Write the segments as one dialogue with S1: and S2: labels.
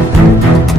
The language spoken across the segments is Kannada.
S1: ಈಗ ವೇಷಗಾರಿಗೆ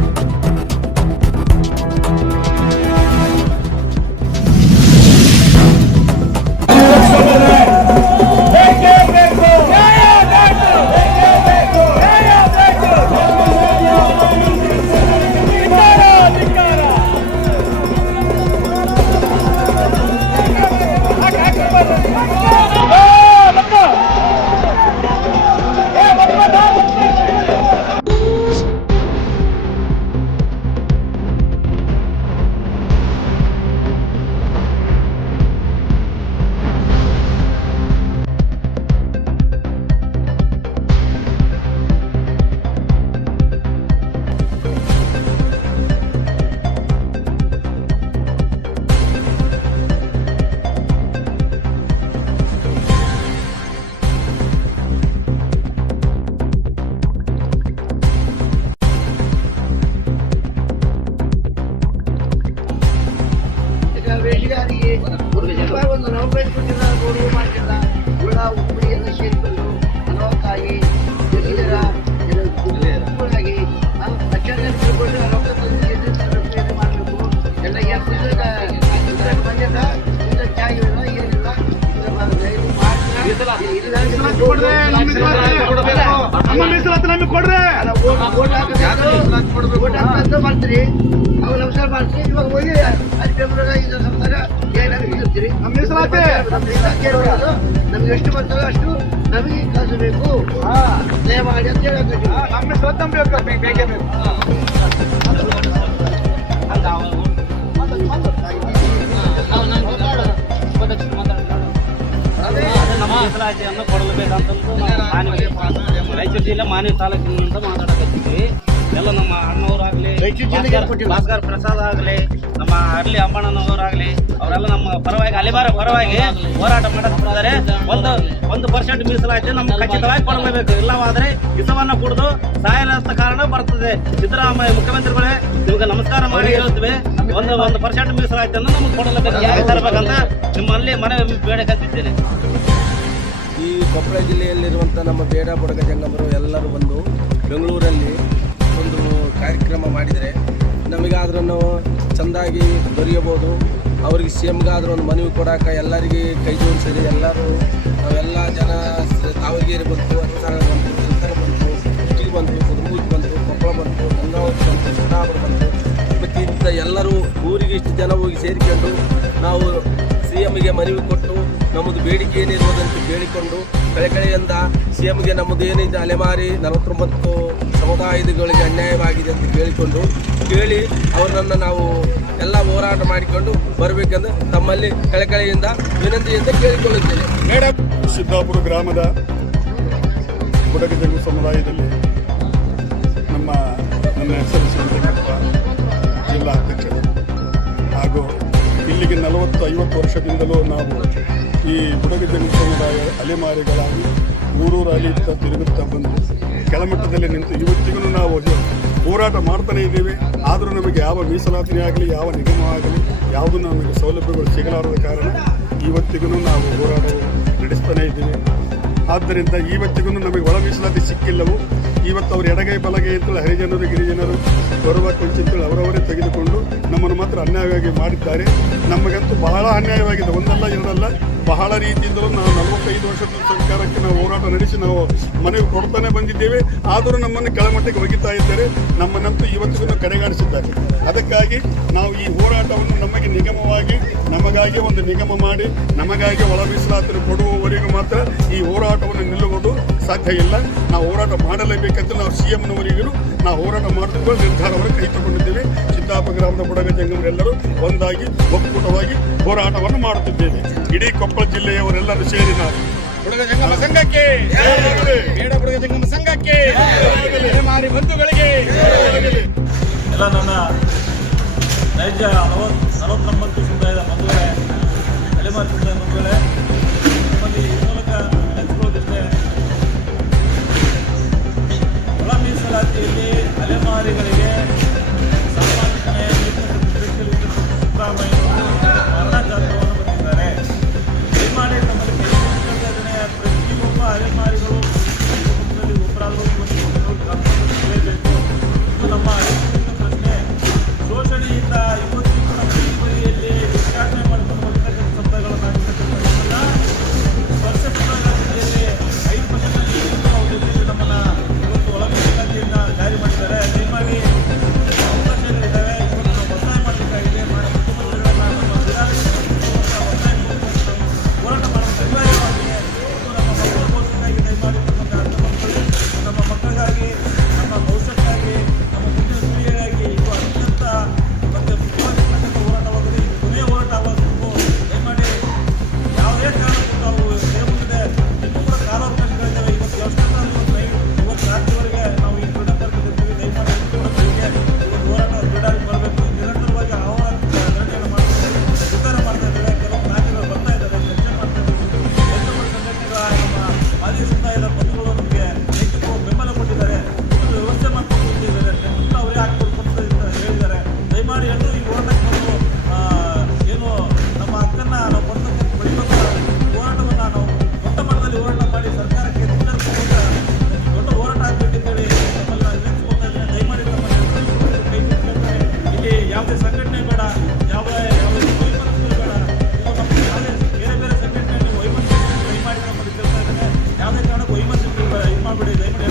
S1: ಒಂದು ರೂಪಾಯಿ ಒಂದು ನೌಕರಿ ಕೊಟ್ಟಿಲ್ಲ ಗೋಡು ಮಾಡಿಲ್ಲ ಹುಳ ಉಪ್ಪುಳಿಯನ್ನು ಸೇರಿಕೊಂಡು ರೊಕ್ಕ ತಂದು ಎದುರಿಸ ರೊಕ್ಕ ಮಾಡಬೇಕು ಎಲ್ಲ ಏನು ಪುಸ್ತಕ ಇಲ್ಲ
S2: ಕೊಡ್ರಿ.
S1: ಮಾಡ್ತೀರಿ. ಅವಾಗ ನಮಸ್ಕಾರ ಮಾಡ್ತೀರಿ ಇವಾಗ ಹೋಗಿ ಅಲ್ಲಿ ಬೆಂಗಳೂರಾಗ ಇದು ಸಂಸಾರ ಏನಾದ್ರು ಇರ್ತೀರಿ
S2: ನಮ್ಮ ಮೀಸಲಾತಿ.
S1: ನಮ್ಗೆ ಎಷ್ಟು ಬರ್ತದೋ ಅಷ್ಟು ನಮಗೆ ಕಳಿಸಬೇಕು ದಯಮಾಡಿ ಅಂತ ಹೇಳಬೇಕು
S2: ನಮ್ಮ ನಮ್ಗೆ ಬೇಕು, ಬೇಕೇ. ಬೇಕು
S3: ಮೀಸಲಾತಿಯನ್ನು ಕೊಡಲೇಬೇಕಂತಂದು ನಾವು ಮಾನವಿ ರಾಯಚೂರು ಜಿಲ್ಲೆ ಮಾನವಿ ತಾಲೂಕಿನಿಂದ ಮಾತಾಡಕತ್ತೀವಿ. ಎಲ್ಲ ನಮ್ಮ ಅಣ್ಣವರಾಗಲಿ ಭಾಸ್ಕರ್- ಪ್ರಸಾದ್ ಆಗ್ಲಿ ನಮ್ಮ ಅರ್ಲಿ ಅಂಬಣ್ಣನವರಾಗಲಿ ಅವರೆಲ್ಲ ನಮ್ಮ ಪರವಾಗಿ ಅಲಿಬಾರ ಪರವಾಗಿ ಹೋರಾಟ ಮಾಡುತ್ತಿದ್ದಾರೆ. ಒಂದು ಒಂದು ಪರ್ಸೆಂಟ್ ಮೀಸಲಾತಿ ನಮ್ಗೆ ಖಚಿತವಾಗಿ ಕೊಡಲೇಬೇಕು. ಇಲ್ಲವಾದ್ರೆ ಹಿತವನ್ನು ಕುಡಿದು ಸಾಯಲಾದ ಕಾರಣ ಬರ್ತದೆ. ಸಿದ್ದರಾಮಯ್ಯ ಮುಖ್ಯಮಂತ್ರಿಗಳೇ ನಿಮ್ಗೆ ನಮಸ್ಕಾರ ಮಾಡಿ ಹೇಳ್ತೀವಿ. ಒಂದು ಒಂದು ಪರ್ಸೆಂಟ್ ಮೀಸಲಾತಿಯನ್ನು ನಮ್ಗೆ ಕೊಡಲೇಬೇಕು. ಯಾಕೆ ತರಬೇಕಂತ ನಿಮ್ಮಲ್ಲಿ ಮನವಿ ಬೇಡಕತ್ತಿದ್ದೇನೆ
S4: ಈ ಕೊಪ್ಪಳ ಜಿಲ್ಲೆಯಲ್ಲಿರುವಂಥ ನಮ್ಮ ಬೇಡ ಬುಡಗ ಜಂಗಮರು ಎಲ್ಲರೂ ಬಂದು ಬೆಂಗಳೂರಲ್ಲಿ ಒಂದು ಕಾರ್ಯಕ್ರಮ ಮಾಡಿದರೆ ನಮಗಾದ್ರೂ ಚೆಂದಾಗಿ ದೊರೆಯಬೋದು ಅವ್ರಿಗೆ ಸಿ ಎಮ್ಗಾದ್ರೂ ಒಂದು ಮನವಿ ಕೊಡೋಕೆ ಎಲ್ಲರಿಗೆ ಕೈ ಜೋಡಿಸಿದೆ ಎಲ್ಲರೂ ನಾವೆಲ್ಲ ಜನ ತಾವರಗೇರಿ ಬಂತು ಹರಿಸಾಳ ಬಂತು ಚಿಂತನೆ ಬಂತು ಇಟ್ಟಿಗೆ ಬಂತು ಕುದುರ್ಮೂಜ್ ಬಂತು, ಕೊಪ್ಪಳ ಬಂತು ಗಂಗಾವತಿ ಬಂತು ಬಂತು. ಮತ್ತು ಇಂಥ ಎಲ್ಲರೂ ಊರಿಗೆ ಇಷ್ಟು ಜನ ಹೋಗಿ ಸೇರಿಕೊಂಡು ನಾವು ಸಿ ಎಮ್ಗೆ ಮನವಿ ಕೊಟ್ಟು ನಮ್ಮದು ಬೇಡಿಕೆ ಏನಿರುವುದಂತ ಕೇಳಿಕೊಂಡು ಕಳೆಕಳೆಯಿಂದ ಸಿ ಎಮ್ಗೆ ನಮ್ಮದು ಏನಿದೆ ಅಲೆಮಾರಿ ನಲವತ್ತೊಂಬತ್ತು ಸಮುದಾಯದಗಳಿಗೆ ಅನ್ಯಾಯವಾಗಿದೆ ಅಂತ ಕೇಳಿಕೊಂಡು ಕೇಳಿ ಅವರನ್ನು ನಾವು ಎಲ್ಲ ಹೋರಾಟ ಮಾಡಿಕೊಂಡು ಬರಬೇಕೆಂದು ತಮ್ಮಲ್ಲಿ ಕಳೆಕಳೆಯಿಂದ ವಿನಂತಿಯಿಂದ ಕೇಳಿಕೊಳ್ಳುತ್ತೇನೆ
S2: ಸಿದ್ದಾಪುರ ಗ್ರಾಮದ ಜಂಗು ಸಮುದಾಯದಲ್ಲಿ ನಮ್ಮ ನನ್ನ ಹೆಸರು ಜಿಲ್ಲಾ ಅಧ್ಯಕ್ಷರು. ಹಾಗೂ ಇಲ್ಲಿಗೆ ನಲವತ್ತು ಐವತ್ತು ವರ್ಷದಿಂದಲೂ ನಾವು ಈ ಬುಡಗ ಜಂಗು ಸಮುದಾಯ ಅಲೆಮಾರಿಗಳಾಗಿ ಊರೂರು ಅಲಿಯುತ್ತಾ ತಿರುಗುತ್ತಾ ಬಂದು ಕೆಳಮಟ್ಟದಲ್ಲಿ ನಿಂತು ಇವತ್ತಿಗೂ ನಾವು ಹೋರಾಟ ಮಾಡ್ತಾನೇ ಇದ್ದೀವಿ. ಆದರೂ ನಮಗೆ ಯಾವ ಮೀಸಲಾತಿನೇ ಆಗಲಿ, ಯಾವ ನಿಗಮ ಆಗಲಿ, ಯಾವುದೂ ನಮಗೆ ಸೌಲಭ್ಯಗಳು ಸಿಗಲಾರದ ಕಾರಣ ಇವತ್ತಿಗೂ ನಾವು ಹೋರಾಟ ನಡೆಸ್ತಾನೇ ಇದ್ದೀವಿ. ಆದ್ದರಿಂದ ಇವತ್ತಿಗೂ ನಮಗೆ ಒಳ ಮೀಸಲಾತಿ ಸಿಕ್ಕಿಲ್ಲವು ಇವತ್ತು ಅವರು ಎಡಗೈ ಬಲಗೈ ಅಂತೇಳಿ ಹರಿಜನರು, ಗಿರಿಜನರು ಗೌರವ ಕೊಂಚ ಅವರವರೇ ತೆಗೆದುಕೊಂಡು ನಮ್ಮನ್ನು ಮಾತ್ರ ಅನ್ಯಾಯವಾಗಿ ಮಾಡಿದ್ದಾರೆ. ನಮಗಂತೂ ಬಹಳ ಅನ್ಯಾಯವಾಗಿದೆ. ಒಂದಲ್ಲ, ಎರಡಲ್ಲ, ಬಹಳ ರೀತಿಯಿಂದಲೂ ನಾವು ನಲವತ್ತೈದು ವರ್ಷದ ಸರ್ಕಾರಕ್ಕೆ ನಾವು ಹೋರಾಟ ನಡೆಸಿ ನಾವು ಮನೆಗೆ ಕೊಡ್ತಾನೆ ಬಂದಿದ್ದೇವೆ. ಆದರೂ ನಮ್ಮನ್ನು ಕೆಳಮಟ್ಟಕ್ಕೆ ಒಗಿತಾ ಇದ್ದಾರೆ. ನಮ್ಮನ್ನಂತೂ ಇವತ್ತಿಗೂ ಕಡೆಗಾಣಿಸಿದ್ದಾರೆ. ಅದಕ್ಕಾಗಿ ನಾವು ಈ ಹೋರಾಟವನ್ನು ನಮಗೆ ನಿಗಮವಾಗಿ ನಮಗಾಗಿ ಒಂದು ನಿಗಮ ಮಾಡಿ ನಮಗಾಗಿ ಒಳ ಮೀಸಲಾತಿ ಕೊಡುವವರೆಗೂ ಮಾತ್ರ ಈ ಹೋರಾಟವನ್ನು ನಿಲ್ಲುವುದು ಸಾಧ್ಯ ಇಲ್ಲ. ನಾವು ಹೋರಾಟ ಮಾಡಲೇಬೇಕಂತ ನಾವು ಸಿ ಎಂನವರಿಗೂ ನಾವು ಹೋರಾಟ ಮಾಡಿದ್ರು ನಿರ್ಧಾರವನ್ನು ಕೈ ತಗೊಂಡಿದ್ದೇವೆ. ಚಿತ್ತಾಪ ಗ್ರಾಮದ ಬುಡಗ ಜಂಗಮರೆಲ್ಲರೂ ಒಂದಾಗಿ ಒಕ್ಕೂಟವಾಗಿ ಹೋರಾಟವನ್ನು ಮಾಡುತ್ತಿದ್ದೇವೆ. ಇಡೀ ಕೊಪ್ಪಳ ಜಿಲ್ಲೆಯವರೆಲ್ಲರೂ ಸೇರಿ ನಾವು.
S5: ಬುಡಗ ಜಂಗಮ ಸಂಘಕ್ಕೆ! ಬೇಡ ಬುಡಗ ಜಂಗಮ ಸಂಘಕ್ಕೆ! ಬಂಧುಗಳಿಗೆ!
S6: ಎಲ್ಲ ನನ್ನ ನೈಜ ನಲವತ್ತು ನಲವತ್ತೊಂಬತ್ತು ಸಮುದಾಯದ ಬಂಧುಗಳೇ ಅಲೆಮಾರಿ ಸಮುದಾಯದ ಬಂಧುಗಳೇ ಮೀಸಲಾತಿಯಲ್ಲಿ ಅಲೆಮಾರಿಗಳಿಗೆ ಸಾಮಾಜಿಕ Everything.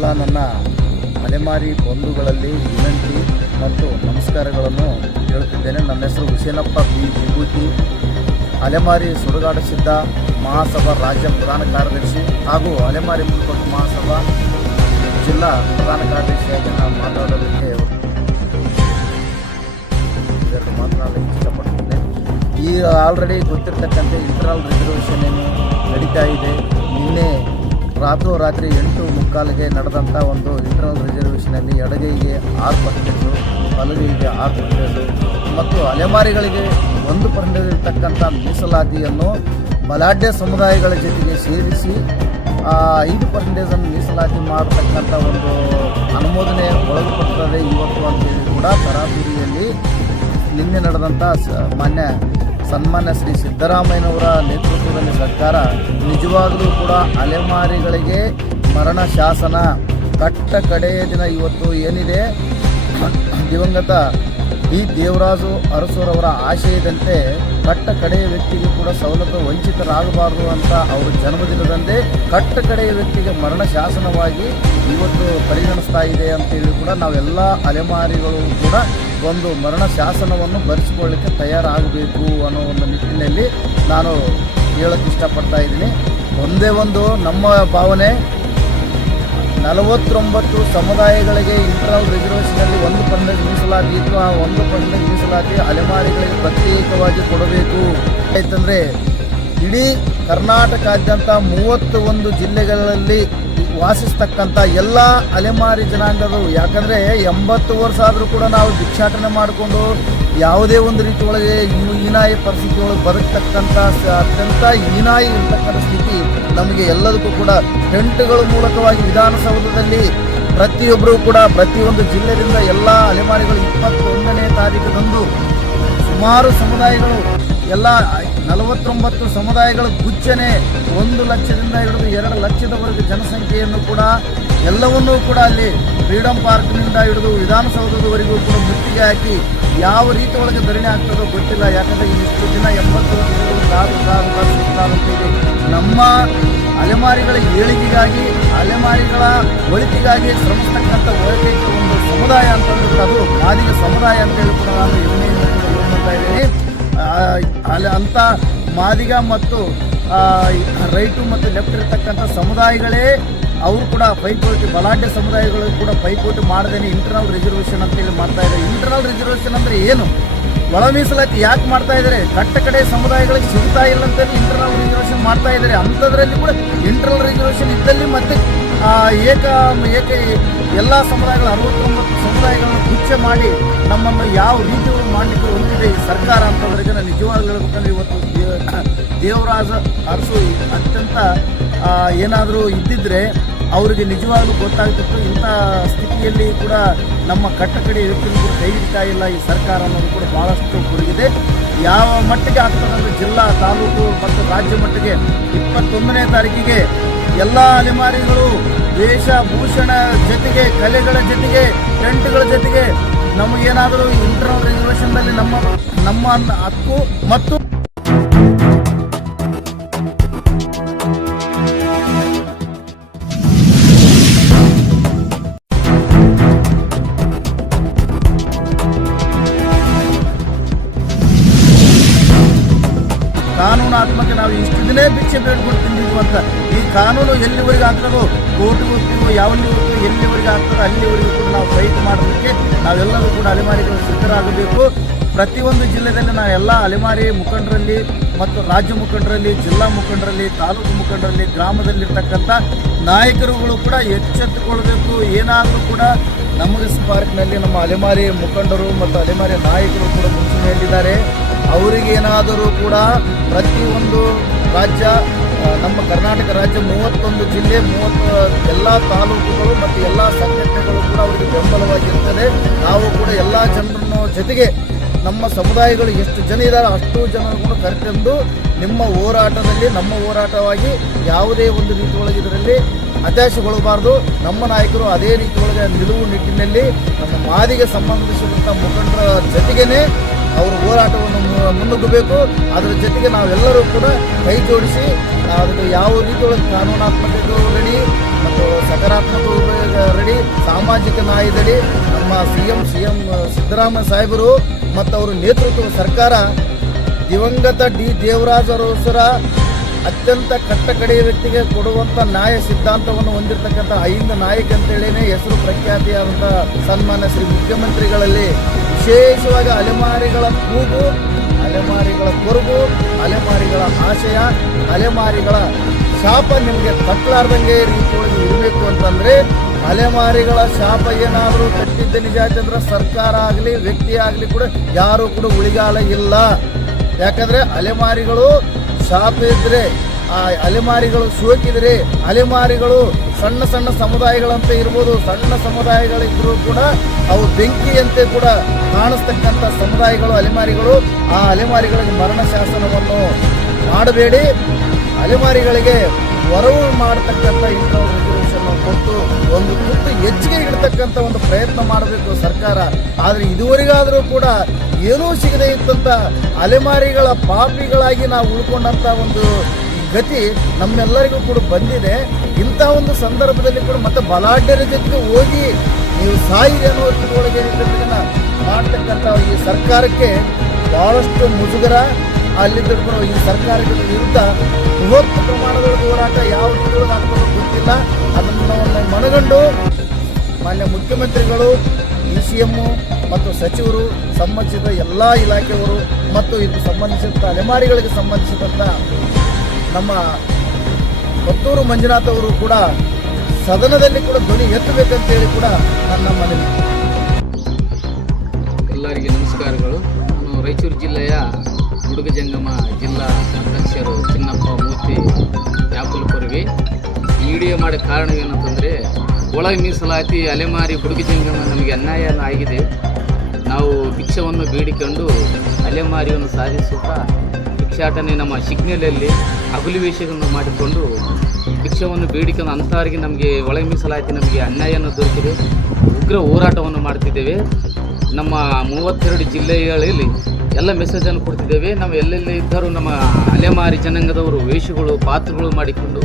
S7: ಎಲ್ಲ ನನ್ನ ಅಲೆಮಾರಿ ಬಂಧುಗಳಲ್ಲಿ ವಿನಂತಿ ಮತ್ತು ನಮಸ್ಕಾರಗಳನ್ನು ಹೇಳುತ್ತಿದ್ದೇನೆ. ನನ್ನ ಹೆಸರು ಹುಸೇನಪ್ಪ ಬಿ. ವಿಭೂತಿ. ಅಲೆಮಾರಿ ಸುಡುಗಾಡ ಸಿದ್ಧ ಮಹಾಸಭಾ ರಾಜ್ಯ ಪ್ರಧಾನ ಕಾರ್ಯದರ್ಶಿ ಹಾಗೂ ಅಲೆಮಾರಿ ಮುಲ್ಪಟ್ಟು ಮಹಾಸಭಾ ಜಿಲ್ಲಾ ಪ್ರಧಾನ ಕಾರ್ಯದರ್ಶಿಯಾಗಿ ನಾನು ಮಾತನಾಡಲಿಕ್ಕೆ ಇಷ್ಟಪಡ್ತೇನೆ ಈ ಆಲ್ರೆಡಿ ಗೊತ್ತಿರ್ತಕ್ಕಂಥ ಇಂಟರ್ನಲ್ ರಿಸರ್ವೇಷನ್ ಏನು ನಡೀತಾ ಇದೆ. ನಿನ್ನೆ ರಾತ್ರೋರಾತ್ರಿ ಎಂಟು ಮುಕ್ಕಾಲಿಗೆ ನಡೆದಂಥ ಒಂದು ಇಂಟರ್ನಲ್ ರಿಸರ್ವೇಷನಲ್ಲಿ ಎಡಗೈಗೆ ಆರು ಪರ್ಸೆಂಟೇಜು ಬಲಗೈಗೆ ಆರು ಪರ್ಸೆಂಟೇಜು ಮತ್ತು ಅಲೆಮಾರಿಗಳಿಗೆ ಒಂದು ಪರ್ಸೆಂಟೇಜ್ ಇರ್ತಕ್ಕಂಥ ಮೀಸಲಾತಿಯನ್ನು ಬಲಾಢ್ಯ ಸಮುದಾಯಗಳ ಜೊತೆಗೆ ಸೇರಿಸಿ ಐದು ಪರ್ಸೆಂಟೇಜನ್ನು ಮೀಸಲಾತಿ ಮಾಡತಕ್ಕಂಥ ಒಂದು ಅನುಮೋದನೆ ಒಳಗೊಳ್ಳುತ್ತದೆ ಇವತ್ತು ಅಂತೇಳಿ ಕೂಡ ತರಾತುರಿಯಲ್ಲಿ ನಿನ್ನೆ ನಡೆದಂಥ ಮಾನ್ಯ ಸನ್ಮಾನ್ಯ ಶ್ರೀ ಸಿದ್ದರಾಮಯ್ಯನವರ ನೇತೃತ್ವದಲ್ಲಿ ಸರ್ಕಾರ ನಿಜವಾಗಲೂ ಕೂಡ ಅಲೆಮಾರಿಗಳಿಗೆ ಮರಣ ಶಾಸನ ಕಟ್ಟ ಕಡೆಯ ದಿನ ಇವತ್ತು ಏನಿದೆ? ದಿವಂಗತ ಡಿ. ದೇವರಾಜು ಅರಸೂರವರ ಆಶಯದಂತೆ ಕಟ್ಟ ಕಡೆಯ ವ್ಯಕ್ತಿಗೆ ಕೂಡ ಸವಲತ್ತು ವಂಚಿತರಾಗಬಾರದು ಅಂತ ಅವರ ಜನ್ಮದಿನದಂದೇ ಕಟ್ಟ ಕಡೆಯ ವ್ಯಕ್ತಿಗೆ ಮರಣ ಶಾಸನವಾಗಿ ಇವತ್ತು ಪರಿಗಣಿಸ್ತಾ ಇದೆ ಅಂತೇಳಿ ಕೂಡ ನಾವೆಲ್ಲ ಅಲೆಮಾರಿಗಳು ಕೂಡ ಒಂದು ಮರಣ ಶಾಸನವನ್ನು ಬರೆಸಿಕೊಳ್ಳಿಕ್ಕೆ ತಯಾರಾಗಬೇಕು ಅನ್ನೋ ಒಂದು ನಿಟ್ಟಿನಲ್ಲಿ ನಾನು ಹೇಳಕ್ಕೆ ಇಷ್ಟಪಡ್ತಾ ಇದ್ದೀನಿ. ಒಂದೇ ಒಂದು ನಮ್ಮ ಭಾವನೆ, ನಲವತ್ತೊಂಬತ್ತು ಸಮುದಾಯಗಳಿಗೆ ಇಂಟರ್ನಲ್ ರಿಸರ್ವೇಷನಲ್ಲಿ ಒಂದು ಪರ್ಸೆಂಟ್ ಮೀಸಲಾತಿ ಇತ್ತು ಆ ಒಂದು ಪರ್ಸೆಂಟ್ ಮೀಸಲಾತಿ ಅಲೆಮಾರಿಗಳಿಗೆ ಪ್ರತ್ಯೇಕವಾಗಿ ಕೊಡಬೇಕು. ಆಯ್ತಂದ್ರೆ ಇಡೀ ಕರ್ನಾಟಕಾದ್ಯಂತ ಮೂವತ್ತು ಒಂದು ಜಿಲ್ಲೆಗಳಲ್ಲಿ ವಾಸಿಸ್ತಕ್ಕಂಥ ಎಲ್ಲ ಅಲೆಮಾರಿ ಜನಾಂಗದವರು ಯಾಕಂದರೆ ಎಂಬತ್ತು ವರ್ಷ ಆದರೂ ಕೂಡ ನಾವು ಭಿಕ್ಷಾಟನೆ ಮಾಡಿಕೊಂಡು ಯಾವುದೇ ಒಂದು ರೀತಿ ಒಳಗೆ ಹೀನಾಯಿ ಪರಿಸ್ಥಿತಿ ಒಳಗೆ ಬರತಕ್ಕಂಥ ಅತ್ಯಂತ ಹೀನಾಯಿ ಇರ್ತಕ್ಕಂಥ ಸ್ಥಿತಿ ನಮಗೆ ಎಲ್ಲದಕ್ಕೂ ಕೂಡ ಟೆಂಟ್ಗಳ ಮೂಲಕವಾಗಿ ವಿಧಾನಸೌಧದಲ್ಲಿ ಪ್ರತಿಯೊಬ್ಬರೂ ಕೂಡ ಪ್ರತಿಯೊಂದು ಜಿಲ್ಲೆಯಿಂದ ಎಲ್ಲ ಅಲೆಮಾರಿಗಳು ಇಪ್ಪತ್ತೊಂದನೇ ತಾರೀಕಿನಂದು ಸುಮಾರು ಸಮುದಾಯಗಳು ಎಲ್ಲ ನಲವತ್ತೊಂಬತ್ತು ಸಮುದಾಯಗಳ ಗುಚ್ಚನೆ ಒಂದು ಲಕ್ಷದಿಂದ ಹಿಡಿದು ಎರಡು ಲಕ್ಷದವರೆಗೆ ಜನಸಂಖ್ಯೆಯನ್ನು ಕೂಡ ಎಲ್ಲವನ್ನೂ ಕೂಡ ಅಲ್ಲಿ ಫ್ರೀಡಂ ಪಾರ್ಕ್ನಿಂದ ಹಿಡಿದು ವಿಧಾನಸೌಧದವರೆಗೂ ಕೂಡ ಮುತ್ತಿಗೆ ಹಾಕಿ ಯಾವ ರೀತಿ ಒಳಗೆ ಧರಣಿ ಆಗ್ತದೋ ಗೊತ್ತಿಲ್ಲ. ಯಾಕಂದರೆ ಇಷ್ಟು ದಿನ ಎಂಬತ್ತು ಸಾವಿರ ಸಾವಿರ ನಮ್ಮ ಅಲೆಮಾರಿಗಳ ಏಳಿಗೆಗಾಗಿ, ಅಲೆಮಾರಿಗಳ ಒಳಿತಿಗಾಗಿ ಶ್ರಮಿಸ್ತಕ್ಕಂಥ ಒಳಗೆ ಒಂದು ಸಮುದಾಯ ಅಂತಂದ್ರೆ ಅದು ಆದಿಗ ಸಮುದಾಯ ಅಂತ ಕೂಡ ನಾನು ಹೆಮ್ಮೆಯಿಂದ ಹೇಳ್ತಾ ಇದ್ದೀನಿ. ಅಲ್ಲಿ ಅಂಥ ಮಾದಿಗ ಮತ್ತು ರೈಟು ಮತ್ತು ಲೆಫ್ಟ್ ಇರತಕ್ಕಂಥ ಸಮುದಾಯಗಳೇ, ಅವರು ಕೂಡ ಪೈಪೋಟಿ, ಬಲಾಢ್ಯ ಸಮುದಾಯಗಳು ಕೂಡ ಪೈಪೋಟಿ ಮಾಡದೇನೆ ಇಂಟರ್ನಲ್ ರಿಸರ್ವೇಷನ್ ಅಂತೇಳಿ ಮಾಡ್ತಾ ಇದ್ದಾರೆ. ಇಂಟರ್ನಲ್ ರಿಸರ್ವೇಷನ್ ಅಂದರೆ ಏನು? ಒಳ ಮೀಸಲಾತಿ ಯಾಕೆ ಮಾಡ್ತಾ ಇದ್ದಾರೆ? ಕಟ್ಟ ಕಡೆ ಸಮುದಾಯಗಳಿಗೆ ಸಿಗ್ತಾ ಇಲ್ಲ ಅಂತೇಳಿ ಇಂಟರ್ನಲ್ ರಿಸರ್ವೇಷನ್ ಮಾಡ್ತಾ ಇದ್ದಾರೆ. ಅಂಥದ್ರಲ್ಲಿ ಕೂಡ ಇಂಟರ್ನಲ್ ರಿಸರ್ವೇಷನ್ ಇದ್ದಲ್ಲಿ ಮತ್ತೆ ಏಕ ಏಕ ಎಲ್ಲ ಸಮುದಾಯಗಳ ಅರವತ್ತೊಂಬತ್ತು ಸಮುದಾಯಗಳನ್ನು ಗುಚ್ಚೆ ಮಾಡಿ ನಮ್ಮನ್ನು ಯಾವ ರೀತಿ ಮಾಡಲಿಕ್ಕೆ ಹೊಂದಿದೆ ಈ ಸರ್ಕಾರ ಅಂತಂದ್ರೆ ನಾನು ನಿಜವಾಗ್ಲೂ ಹೇಳ್ಬೇಕಂದ್ರೆ ಇವತ್ತು ದೇವರಾಜ ಅರಸು ಅತ್ಯಂತ ಏನಾದರೂ ಇದ್ದಿದ್ರೆ ಅವರಿಗೆ ನಿಜವಾಗ್ಲೂ ಗೊತ್ತಾಗ್ತಿತ್ತು. ಇಂಥ ಸ್ಥಿತಿಯಲ್ಲಿ ಕೂಡ ನಮ್ಮ ಕಟ್ಟಕಡೆ ವ್ಯಕ್ತಿಗಳು ಕೈ ಇಡ್ತಾ ಇಲ್ಲ. ಈ ಸರ್ಕಾರ ಅನ್ನೋದು ಕೂಡ ಭಾಳಷ್ಟು ಕೊಡುಗಿದೆ ಯಾವ ಮಟ್ಟಿಗೆ ಆಗ್ತದಂದ್ರೆ ಜಿಲ್ಲಾ, ತಾಲೂಕು ಮತ್ತು ರಾಜ್ಯ ಮಟ್ಟಿಗೆ ಇಪ್ಪತ್ತೊಂದನೇ ತಾರೀಕಿಗೆ ಎಲ್ಲ ಅಲೆಮಾರಿಗಳು ವೇಷ ಭೂಷಣ ಜೊತೆಗೆ, ಕಲೆಗಳ ಜೊತೆಗೆ, ಟೆಂಟ್ಗಳ ಜೊತೆಗೆ ನಮಗೇನಾದರೂ ಇಂಟರ್ನಲ್ ರಿಸರ್ವೇಷನ್ನಲ್ಲಿ ನಮ್ಮ ನಮ್ಮ ಹಕ್ಕು ಮತ್ತು ಕಾನೂನಾತ್ಮಕ ನಾವು ಇಷ್ಟು ದಿನೇ ಭಿಕ್ಷೆ ಬೇಡ್ಕೊಂಡು ಅಂತ. ಈ ಕಾನೂನು ಎಲ್ಲಿವರೆಗೆ ಆಗ್ತದೋ ಕೋರ್ಟ್ಗೆ ಹೋಗ್ತೀವೋ ಯಾವಲ್ಲಿ ಹೋಗ್ತೀವೋ ಎಲ್ಲಿವರೆಗೆ ಆಗ್ತದೋ ಅಲ್ಲಿವರೆಗೂ ಕೂಡ ನಾವು ಫೈಟ್ ಮಾಡೋದಕ್ಕೆ ನಾವೆಲ್ಲರೂ ಕೂಡ ಅಲೆಮಾರಿಗಳು ಸಿದ್ಧರಾಗಬೇಕು. ಪ್ರತಿಯೊಂದು ಜಿಲ್ಲೆಯಲ್ಲಿ ನಾವು ಎಲ್ಲ ಅಲೆಮಾರಿ ಮುಖಂಡರಲ್ಲಿ ಮತ್ತು ರಾಜ್ಯ ಮುಖಂಡರಲ್ಲಿ, ಜಿಲ್ಲಾ ಮುಖಂಡರಲ್ಲಿ, ತಾಲೂಕು ಮುಖಂಡರಲ್ಲಿ, ಗ್ರಾಮದಲ್ಲಿರ್ತಕ್ಕಂಥ ನಾಯಕರುಗಳು ಕೂಡ ಎಚ್ಚೆತ್ತುಕೊಳ್ಬೇಕು. ಏನಾದರೂ ಕೂಡ ನಮಗೆ ಪಾರ್ಕ್ನಲ್ಲಿ ನಮ್ಮ ಅಲೆಮಾರಿ ಮುಖಂಡರು ಮತ್ತು ಅಲೆಮಾರಿ ನಾಯಕರು ಕೂಡ ಮುಂಚೂಣಿಯಲ್ಲಿದ್ದಾರೆ. ಅವರಿಗೇನಾದರೂ ಕೂಡ ಪ್ರತಿಯೊಂದು ರಾಜ್ಯ ನಮ್ಮ ಕರ್ನಾಟಕ ರಾಜ್ಯ ಮೂವತ್ತೊಂದು ಜಿಲ್ಲೆ, ಮೂವತ್ತು, ಎಲ್ಲ ತಾಲೂಕುಗಳು ಮತ್ತು ಎಲ್ಲ ಸಂಘಟನೆಗಳು ಕೂಡ ಅವರಿಗೆ ಬೆಂಬಲವಾಗಿರ್ತದೆ. ನಾವು ಕೂಡ ಎಲ್ಲ ಜನರನ್ನು ಜೊತೆಗೆ ನಮ್ಮ ಸಮುದಾಯಗಳು ಎಷ್ಟು ಜನ ಇದ್ದಾರೆ ಅಷ್ಟು ಜನರನ್ನು ಕರೆತಂದು ನಿಮ್ಮ ಹೋರಾಟದಲ್ಲಿ, ನಮ್ಮ ಹೋರಾಟವಾಗಿ ಯಾವುದೇ ಒಂದು ರೀತಿ ಒಳಗೆ ಇದರಲ್ಲಿ ಅತ್ಯಾಸಗೊಳ್ಳಬಾರ್ದು ನಮ್ಮ ನಾಯಕರು ಅದೇ ರೀತಿ ಒಳಗೆ ನಿಲುವು ನಿಟ್ಟಿನಲ್ಲಿ ನಮ್ಮ ಮಾದಿಗೆ ಸಂಬಂಧಿಸಿದಂಥ ಮುಖಂಡರ ಜೊತೆಗೇನೆ ಅವರು ಹೋರಾಟವನ್ನು ಮುನ್ನುಗ್ಗಬೇಕು ಅದರ ಜೊತೆಗೆ ನಾವೆಲ್ಲರೂ ಕೂಡ ಕೈ ಜೋಡಿಸಿ ಅದಕ್ಕೆ ಯಾವ ರೀತಿಯೊಳಗೆ ಒಳಗೆ ಕಾನೂನಾತ್ಮಕ ರೆಡಿ ಮತ್ತು ಸಕಾರಾತ್ಮಕ ರೆಡಿ, ಸಾಮಾಜಿಕ ನ್ಯಾಯದಡಿ ನಮ್ಮ C M C M Siddaramaiah ಸಾಹೇಬರು ಮತ್ತು ಅವರ ನೇತೃತ್ವದ ಸರ್ಕಾರ ದಿವಂಗತ ಡಿ. ದೇವರಾಜ್ ಅವರ ಅತ್ಯಂತ ಕಟ್ಟಕಡೆಯ ವ್ಯಕ್ತಿಗೆ ಕೊಡುವಂಥ ನ್ಯಾಯ ಸಿದ್ಧಾಂತವನ್ನು ಹೊಂದಿರತಕ್ಕಂಥ ಐಂದ ನಾಯಕ ಅಂತೇಳಿನೇ. ಹೆಸರು ಪ್ರಖ್ಯಾತಿಯಾದಂಥ ಸನ್ಮಾನ್ಯ ಶ್ರೀ ಮುಖ್ಯಮಂತ್ರಿಗಳಲ್ಲಿ ವಿಶೇಷವಾಗಿ ಅಲೆಮಾರಿಗಳ ಕೂಗು, ಅಲೆಮಾರಿಗಳ ಕೊರಗು, ಅಲೆಮಾರಿಗಳ ಆಶಯ, ಅಲೆಮಾರಿಗಳ ಶಾಪ ನಿಮಗೆ ತಟ್ಟಲಾರ್ದಂಗೆ ರೀತಿಯೊಳಗೆ ಇರಬೇಕು ಅಂತಂದ್ರೆ ಅಲೆಮಾರಿಗಳ ಶಾಪ ಏನಾದರೂ ಕಟ್ಟಿದ್ದ ನಿಜ ಆಯ್ತಂದ್ರೆ ಸರ್ಕಾರ ಆಗಲಿ, ವ್ಯಕ್ತಿ ಆಗಲಿ ಕೂಡ ಯಾರು ಕೂಡ ಉಳಿಗಾಲ ಇಲ್ಲ. ಯಾಕಂದ್ರೆ ಅಲೆಮಾರಿಗಳು ಶಾಪ ಇದ್ರೆ ಆ ಅಲೆಮಾರಿಗಳು ಸೋಕಿದರೆ ಅಲೆಮಾರಿಗಳು ಸಣ್ಣ ಸಣ್ಣ ಸಮುದಾಯಗಳಂತೆ ಇರ್ಬೋದು, ಸಣ್ಣ ಸಮುದಾಯಗಳಿದ್ದರೂ ಕೂಡ ಅವು ಬೆಂಕಿಯಂತೆ ಕೂಡ ಕಾಣಿಸ್ತಕ್ಕಂಥ ಸಮುದಾಯಗಳು, ಅಲೆಮಾರಿಗಳು, ಆ ಅಲೆಮಾರಿಗಳಿಗೆ ಮರಣ ಶಾಸನವನ್ನು ಮಾಡಬೇಡಿ. ಅಲೆಮಾರಿಗಳಿಗೆ ವರವು ಮಾಡತಕ್ಕಂಥ ಇಂಥ ರಿಸರ್ವೇಷನ್ ಕೊಟ್ಟು ಒಂದು ತುತ್ತು ಹೆಚ್ಚಿಗೆ ಇಡತಕ್ಕಂಥ ಒಂದು ಪ್ರಯತ್ನ ಮಾಡಬೇಕು ಸರ್ಕಾರ. ಆದರೆ ಇದುವರೆಗಾದರೂ ಕೂಡ ಏನೂ ಸಿಗದೇ ಇದ್ದಂಥ ಅಲೆಮಾರಿಗಳ ಪಾಪಿಗಳಾಗಿ ನಾವು ಉಳ್ಕೊಂಡಂಥ ಒಂದು ಗತಿ ನಮ್ಮೆಲ್ಲರಿಗೂ ಕೂಡ ಬಂದಿದೆ. ಇಂಥ ಒಂದು ಸಂದರ್ಭದಲ್ಲಿ ಕೂಡ ಮತ್ತೆ ಬಲಾಢ್ಯರ ಜೊತೆಗೆ ಹೋಗಿ ನೀವು ಸಾಯಿರಿ ಅನ್ನೋದ್ರೊಳಗೆ ಮಾಡ್ತಕ್ಕಂಥ ಈ ಸರ್ಕಾರಕ್ಕೆ ಬಹಳಷ್ಟು ಮುಜುಗರ. ಅಲ್ಲಿ ತಿಳ್ಕೊಂಡು ಈ ಸರ್ಕಾರದ ವಿರುದ್ಧ ಬೃಹತ್ ಪ್ರಮಾಣದೊಳಗೆ ಹೋರಾಟ ಯಾವ ರೀತಿಯೊಳಗೆ ಹಾಕೋದು ಗೊತ್ತಿಲ್ಲ. ಅದನ್ನು ನಾವು ಮನಗಂಡು ಮಾನ್ಯ ಮುಖ್ಯಮಂತ್ರಿಗಳು ಡಿ ಸಿ ಎಮ್ಮು ಮತ್ತು ಸಚಿವರು, ಸಂಬಂಧಿಸಿದ ಎಲ್ಲ ಇಲಾಖೆಯವರು ಮತ್ತು ಇದು ಸಂಬಂಧಿಸಿದಂಥ ಅಲೆಮಾರಿಗಳಿಗೆ ಸಂಬಂಧಿಸಿದಂಥ ನಮ್ಮ ಕೊತ್ತೂರು ಮಂಜುನಾಥ್ ಅವರು ಕೂಡ ಸದನದಲ್ಲಿ ಕೂಡ ಧ್ವನಿ ಎತ್ತಬೇಕಂತೇಳಿ ಕೂಡ ನನ್ನ ಮನವಿ.
S8: ಎಲ್ಲರಿಗೆ ನಮಸ್ಕಾರಗಳು. ನಾನು ರಾಯಚೂರು ಜಿಲ್ಲೆಯ ಹುಡುಗ ಜಂಗಮ ಜಿಲ್ಲಾ ಅಧ್ಯಕ್ಷರು ಚಿನ್ನಪ್ಪ ಮೂರ್ತಿ ಯಾಪುಲ್ಪುರ್ವಿ ಈ ವಿಡಿಯೋ ಕಾರಣ ಏನಂತಂದರೆ ಒಳಗೆ ಮೀಸಲಾತಿ ಅಲೆಮಾರಿ ಹುಡುಗ ಜಂಗಮ ನಮಗೆ ಅನ್ಯಾಯ ಆಗಿದೆ. ನಾವು ಭಿಕ್ಷವನ್ನು ಬೇಡಿಕೊಂಡು ಅಲೆಮಾರಿಯನ್ನು ಸಾಧಿಸುತ್ತಾ ಭಿಕ್ಷಾಟನೆ ನಮ್ಮ ಶಿಗ್ನೆಲೆಯಲ್ಲಿ ಅಗುಲಿವೇಶವನ್ನು ಮಾಡಿಕೊಂಡು ಭಿಕ್ಷವನ್ನು ಬೇಡಿಕೊಂಡು ಅಂಥವರಿಗೆ ನಮಗೆ ಒಳಗೆ ಮೀಸಲಾಯಿತು ನಮಗೆ ಅನ್ಯಾಯವನ್ನು ದೊರಕಿದೆ ಉಗ್ರ ಹೋರಾಟವನ್ನು ಮಾಡ್ತಿದ್ದೇವೆ. ನಮ್ಮ ಮೂವತ್ತೆರಡು ಜಿಲ್ಲೆಗಳಲ್ಲಿ ಎಲ್ಲ ಮೆಸೇಜನ್ನು ಕೊಡ್ತಿದ್ದೇವೆ. ನಾವು ಎಲ್ಲೆಲ್ಲಿ ಇದ್ದರೂ ನಮ್ಮ ಅಲೆಮಾರಿ ಜನಾಂಗದವರು ವೇಷಗಳು, ಪಾತ್ರಗಳು ಮಾಡಿಕೊಂಡು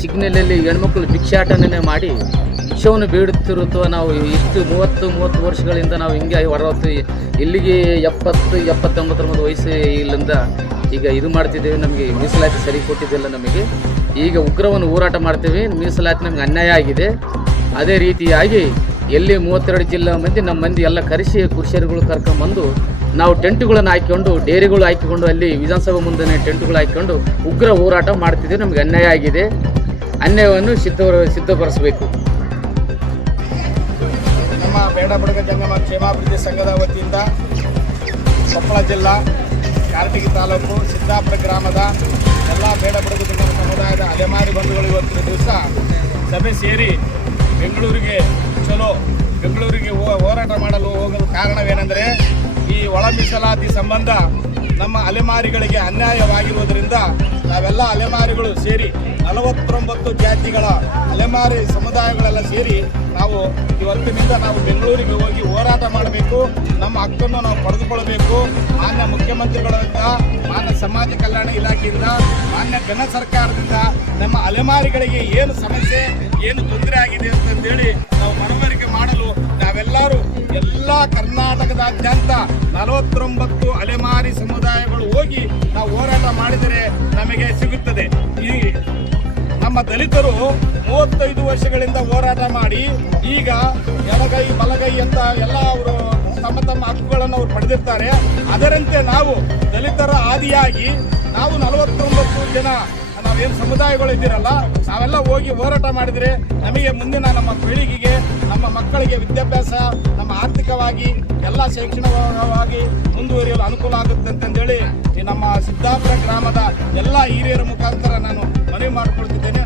S8: ಸಿಗ್ನಲಲ್ಲಿ ಹೆಣ್ಮಕ್ಳು ಭಿಕ್ಷಾಟನೆ ಮಾಡಿ ಭಿಕ್ಷವನ್ನು ಬೇಡುತ್ತಿರುತ್ತೋ ನಾವು ಇಷ್ಟು ಮೂವತ್ತು ಮೂವತ್ತು ವರ್ಷಗಳಿಂದ ನಾವು ಹಿಂಗೆ ಹೊರತು ಇಲ್ಲಿಗೆ ಎಪ್ಪತ್ತು ಎಪ್ಪತ್ತೊಂಬತ್ತರ ಒಂದು ವಯಸ್ಸು ಇಲ್ಲಿಂದ ಈಗ ಇದು ಮಾಡ್ತಿದ್ದೇವೆ, ನಮಗೆ ಮೀಸಲಾತಿ ಸರಿ ಕೊಟ್ಟಿದ್ದಿಲ್ಲ ನಮಗೆ. ಈಗ ಉಗ್ರವನ್ನು ಹೋರಾಟ ಮಾಡ್ತೇವೆ, ಮೀಸಲಾತಿ ನಮಗೆ ಅನ್ಯಾಯ ಆಗಿದೆ. ಅದೇ ರೀತಿಯಾಗಿ ಎಲ್ಲಿ ಮೂವತ್ತೆರಡು ಜಿಲ್ಲಾ ಮಂದಿ, ನಮ್ಮ ಮಂದಿ ಎಲ್ಲ ಕರೆಸಿ ಕುರ್ಷಿಯರುಗಳು ಕರ್ಕೊಂಬಂದು ನಾವು ಟೆಂಟ್ಗಳನ್ನು ಹಾಕಿಕೊಂಡು, ಡೇರಿಗಳು ಹಾಕಿಕೊಂಡು, ಅಲ್ಲಿ ವಿಧಾನಸಭೆ ಮುಂದೆ ಟೆಂಟ್ಗಳು ಹಾಕಿಕೊಂಡು ಉಗ್ರ ಹೋರಾಟ ಮಾಡ್ತಿದ್ದೇವೆ, ನಮಗೆ ಅನ್ಯಾಯ ಆಗಿದೆ. ಅನ್ಯಾಯವನ್ನು ಸಿದ್ಧ ಸಿದ್ಧಪಡಿಸಬೇಕು.
S5: ನಮ್ಮ ಬೇಡ ಬಡಗ ಜಂಗಮ ಕ್ಷೇಮಾಭಿವೃದ್ಧಿ ಸಂಘದ ವತಿಯಿಂದ ಕೊಪ್ಪಳ ಜಿಲ್ಲಾ ಕಾರಟಗಿ ತಾಲೂಕು, ಸಿದ್ದಾಪುರ ಗ್ರಾಮದ ಎಲ್ಲ ಬೇಡ ಬಡಗ ಜಂಗಮ ಸಮುದಾಯದ ಅಲೆಮಾರಿ ಬಂಧುಗಳು ಇವತ್ತಿನ ದಿವಸ ಸಭೆ ಸೇರಿ ಬೆಂಗಳೂರಿಗೆ ಚಲೋ, ಬೆಂಗಳೂರಿಗೆ ಹೋರಾಟ ಮಾಡಲು ಹೋಗಲು ಕಾರಣವೇನೆಂದರೆ ಈ ಒಳ ಮೀಸಲಾತಿ ಸಂಬಂಧ ನಮ್ಮ ಅಲೆಮಾರಿಗಳಿಗೆ ಅನ್ಯಾಯವಾಗಿರುವುದರಿಂದ ನಾವೆಲ್ಲ ಅಲೆಮಾರಿಗಳು ಸೇರಿ ನಲವತ್ತೊಂಬತ್ತು ಜಾತಿಗಳ ಅಲೆಮಾರಿ ಸಮುದಾಯಗಳೆಲ್ಲ ಸೇರಿ ನಾವು ಇವತ್ತಿನಿಂದ ನಾವು ಬೆಂಗಳೂರಿಗೆ ಹೋಗಿ ಹೋರಾಟ ಮಾಡಬೇಕು. ನಮ್ಮ ಹಕ್ಕನ್ನು ನಾವು ಪಡೆದುಕೊಳ್ಳಬೇಕು. ಮಾನ್ಯ ಮುಖ್ಯಮಂತ್ರಿಗಳಿಂದ ಮಾನ್ಯ ಸಮಾಜ ಕಲ್ಯಾಣ ಇಲಾಖೆಯಿಂದ, ಮಾನ್ಯ ಜನ ಸರ್ಕಾರದಿಂದ ನಮ್ಮ ಅಲೆಮಾರಿಗಳಿಗೆ ಏನು ಸಮಸ್ಯೆ, ಏನು ತೊಂದರೆ ಆಗಿದೆ ಅಂತಂದೇಳಿ ನಾವು ಮನವರಿಕೆ ಮಾಡಲು ನಾವೆಲ್ಲರೂ ಎಲ್ಲ ಕರ್ನಾಟಕದಾದ್ಯಂತ ನಲವತ್ತೊಂಬತ್ತು ಅಲೆಮಾರಿ ಸಮುದಾಯಗಳು ಹೋಗಿ ನಾವು ಹೋರಾಟ ಮಾಡಿದರೆ ನಮಗೆ ಸಿಗುತ್ತದೆ. ಈ ನಮ್ಮ ದಲಿತರು ಮೂವತ್ತೈದು ವರ್ಷಗಳಿಂದ ಹೋರಾಟ ಮಾಡಿ ಈಗ ಎಡಗೈ, ಬಲಗೈ ಅಂತ ಎಲ್ಲ ಅವರು ತಮ್ಮ ತಮ್ಮ ಹಕ್ಕುಗಳನ್ನು ಅವರು ಪಡೆದಿರ್ತಾರೆ. ಅದರಂತೆ ನಾವು ದಲಿತರ ಆದಿಯಾಗಿ ನಾವು ನಲವತ್ತೊಂಬತ್ತು ಜನ ನಾವೇನು ಸಮುದಾಯಗಳು ಇದ್ದೀರಲ್ಲ, ನಾವೆಲ್ಲ ಹೋಗಿ ಹೋರಾಟ ಮಾಡಿದರೆ ನಮಗೆ ಮುಂದಿನ ನಮ್ಮ ಪೀಳಿಗೆಗೆ, ನಮ್ಮ ಮಕ್ಕಳಿಗೆ ವಿದ್ಯಾಭ್ಯಾಸ, ನಮ್ಮ ಆರ್ಥಿಕವಾಗಿ ಎಲ್ಲ ಶೈಕ್ಷಣಿಕವಾಗಿ ಮುಂದುವರಿಯಲು ಅನುಕೂಲ ಆಗುತ್ತೆ ಅಂತಂದೇಳಿ ಈ ನಮ್ಮ ಸಿದ್ದಾಪುರ ಗ್ರಾಮದ ಎಲ್ಲ ಹಿರಿಯರ ಮುಖಾಂತರ ನಾನು ಮನವಿ ಮಾಡ್ತೀನಿ